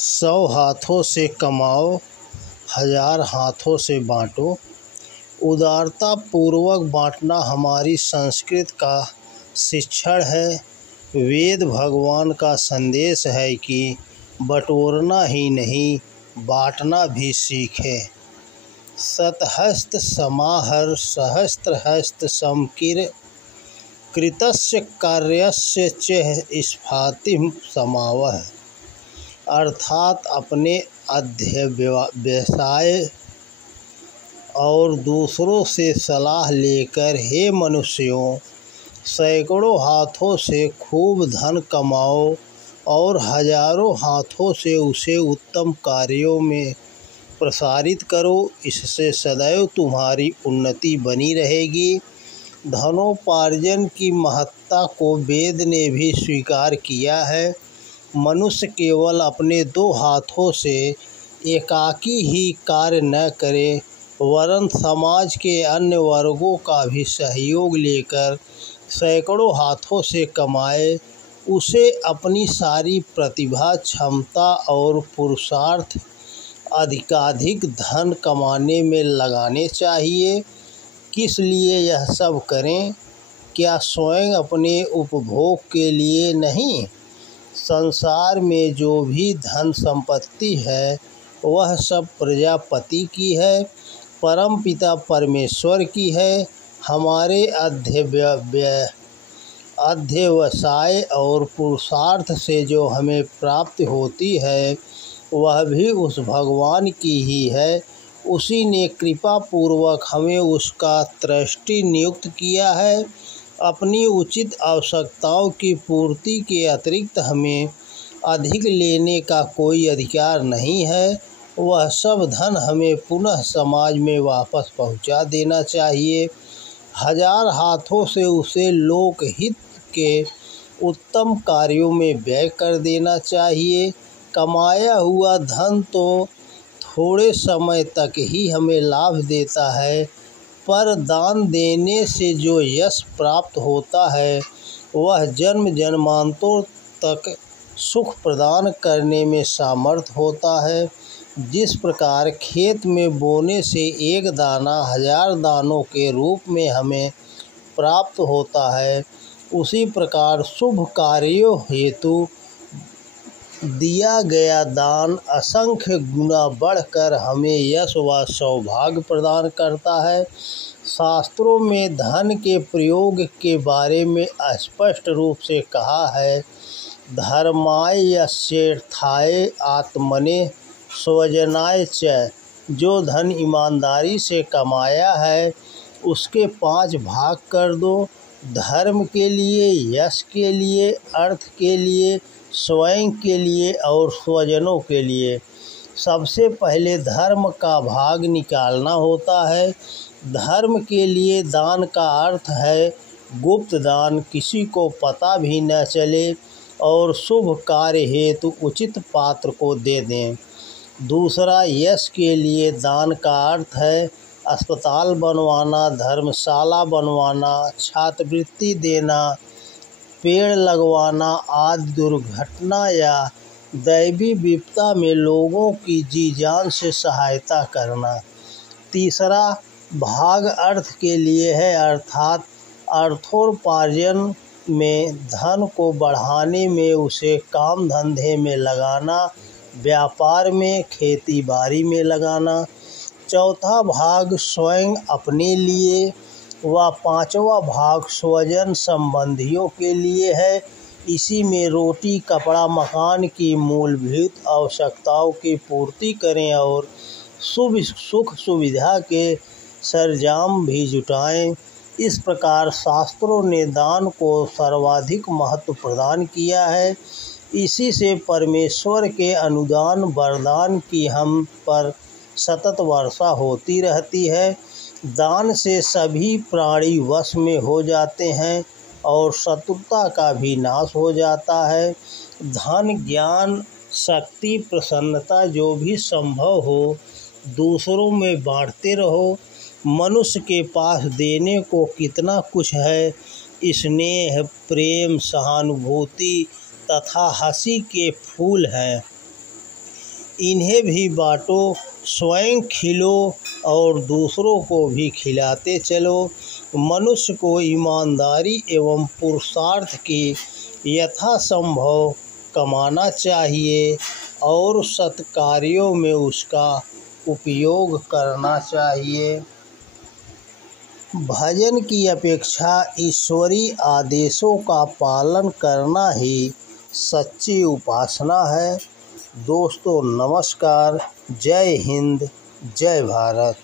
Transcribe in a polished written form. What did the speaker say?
100 हाथों से कमाओ, 1000 हाथों से बाँटो। उदारता पूर्वक बाँटना हमारी संस्कृति का शिक्षण है। वेद भगवान का संदेश है कि बटोरना ही नहीं, बाँटना भी सीखें। शतहस्त समाहर सहस्त्रहस्त समकिर, कृतस्य कार्यस्य च स्फातिं समावह। अर्थात अपने अध्यवसाय और दूसरों से सलाह लेकर हे मनुष्यों, सैकड़ों हाथों से खूब धन कमाओ और हजारों हाथों से उसे उत्तम कार्यों में प्रसारित करो। इससे सदैव तुम्हारी उन्नति बनी रहेगी। धनोपार्जन की महत्ता को वेद ने भी स्वीकार किया है। मनुष्य केवल अपने 2 हाथों से एकाकी ही कार्य न करे, वरन समाज के अन्य वर्गों का भी सहयोग लेकर सैकड़ों हाथों से कमाए। उसे अपनी सारी प्रतिभा, क्षमता और पुरुषार्थ अधिकाधिक धन कमाने में लगाने चाहिए। किस लिए यह सब करें? क्या स्वयं अपने उपभोग के लिए नहीं? संसार में जो भी धन संपत्ति है वह सब प्रजापति की है, परमपिता परमेश्वर की है। हमारे अध्यवसाय और पुरुषार्थ से जो हमें प्राप्ति होती है वह भी उस भगवान की ही है। उसी ने कृपा पूर्वक हमें उसका ट्रस्टी नियुक्त किया है। अपनी उचित आवश्यकताओं की पूर्ति के अतिरिक्त हमें अधिक लेने का कोई अधिकार नहीं है। वह सब धन हमें पुनः समाज में वापस पहुंचा देना चाहिए। 1000 हाथों से उसे लोकहित के उत्तम कार्यों में व्यय कर देना चाहिए। कमाया हुआ धन तो थोड़े समय तक ही हमें लाभ देता है, पर दान देने से जो यश प्राप्त होता है वह जन्म जन्मांतरों तक सुख प्रदान करने में समर्थ होता है। जिस प्रकार खेत में बोने से एक दाना 1000 दानों के रूप में हमें प्राप्त होता है, उसी प्रकार शुभ कार्यों हेतु दिया गया दान असंख्य गुना बढ़कर हमें यश व सौभाग्य प्रदान करता है। शास्त्रों में धन के प्रयोग के बारे में स्पष्ट रूप से कहा है, धर्माय यस्यर्थाय आत्मने स्वजनाय च। जो धन ईमानदारी से कमाया है उसके 5 भाग कर दो, धर्म के लिए, यश के लिए, अर्थ के लिए, स्वयं के लिए और स्वजनों के लिए। सबसे पहले धर्म का भाग निकालना होता है। धर्म के लिए दान का अर्थ है गुप्त दान, किसी को पता भी न चले और शुभ कार्य हेतु उचित पात्र को दे दें। दूसरा, यश के लिए दान का अर्थ है अस्पताल बनवाना, धर्मशाला बनवाना, छात्रवृत्ति देना, पेड़ लगवाना आदि दुर्घटना या दैवी विपदा में लोगों की जी जान से सहायता करना। तीसरा भाग अर्थ के लिए है, अर्थात अर्थोपार्जन में धन को बढ़ाने में, उसे काम धंधे में लगाना, व्यापार में, खेती बाड़ी में लगाना। चौथा भाग स्वयं अपने लिए व 5वां भाग स्वजन संबंधियों के लिए है। इसी में रोटी, कपड़ा, मकान की मूलभूत आवश्यकताओं की पूर्ति करें और सुख सुविधा के सरंजाम भी जुटाएं। इस प्रकार शास्त्रों ने दान को सर्वाधिक महत्व प्रदान किया है। इसी से परमेश्वर के अनुदान वरदान की हम पर सतत वर्षा होती रहती है। दान से सभी प्राणी वश में हो जाते हैं और शत्रुता का भी नाश हो जाता है। धन, ज्ञान, शक्ति, प्रसन्नता जो भी संभव हो दूसरों में बांटते रहो। मनुष्य के पास देने को कितना कुछ है। स्नेह, प्रेम, सहानुभूति तथा हंसी के फूल हैं। इन्हें भी बांटो, स्वयं खिलो और दूसरों को भी खिलाते चलो। मनुष्य को ईमानदारी एवं पुरुषार्थ की यथासंभव कमाना चाहिए और सत्कार्यों में उसका उपयोग करना चाहिए। भजन की अपेक्षा ईश्वरीय आदेशों का पालन करना ही सच्ची उपासना है। दोस्तों नमस्कार, जय हिंद, जय भारत।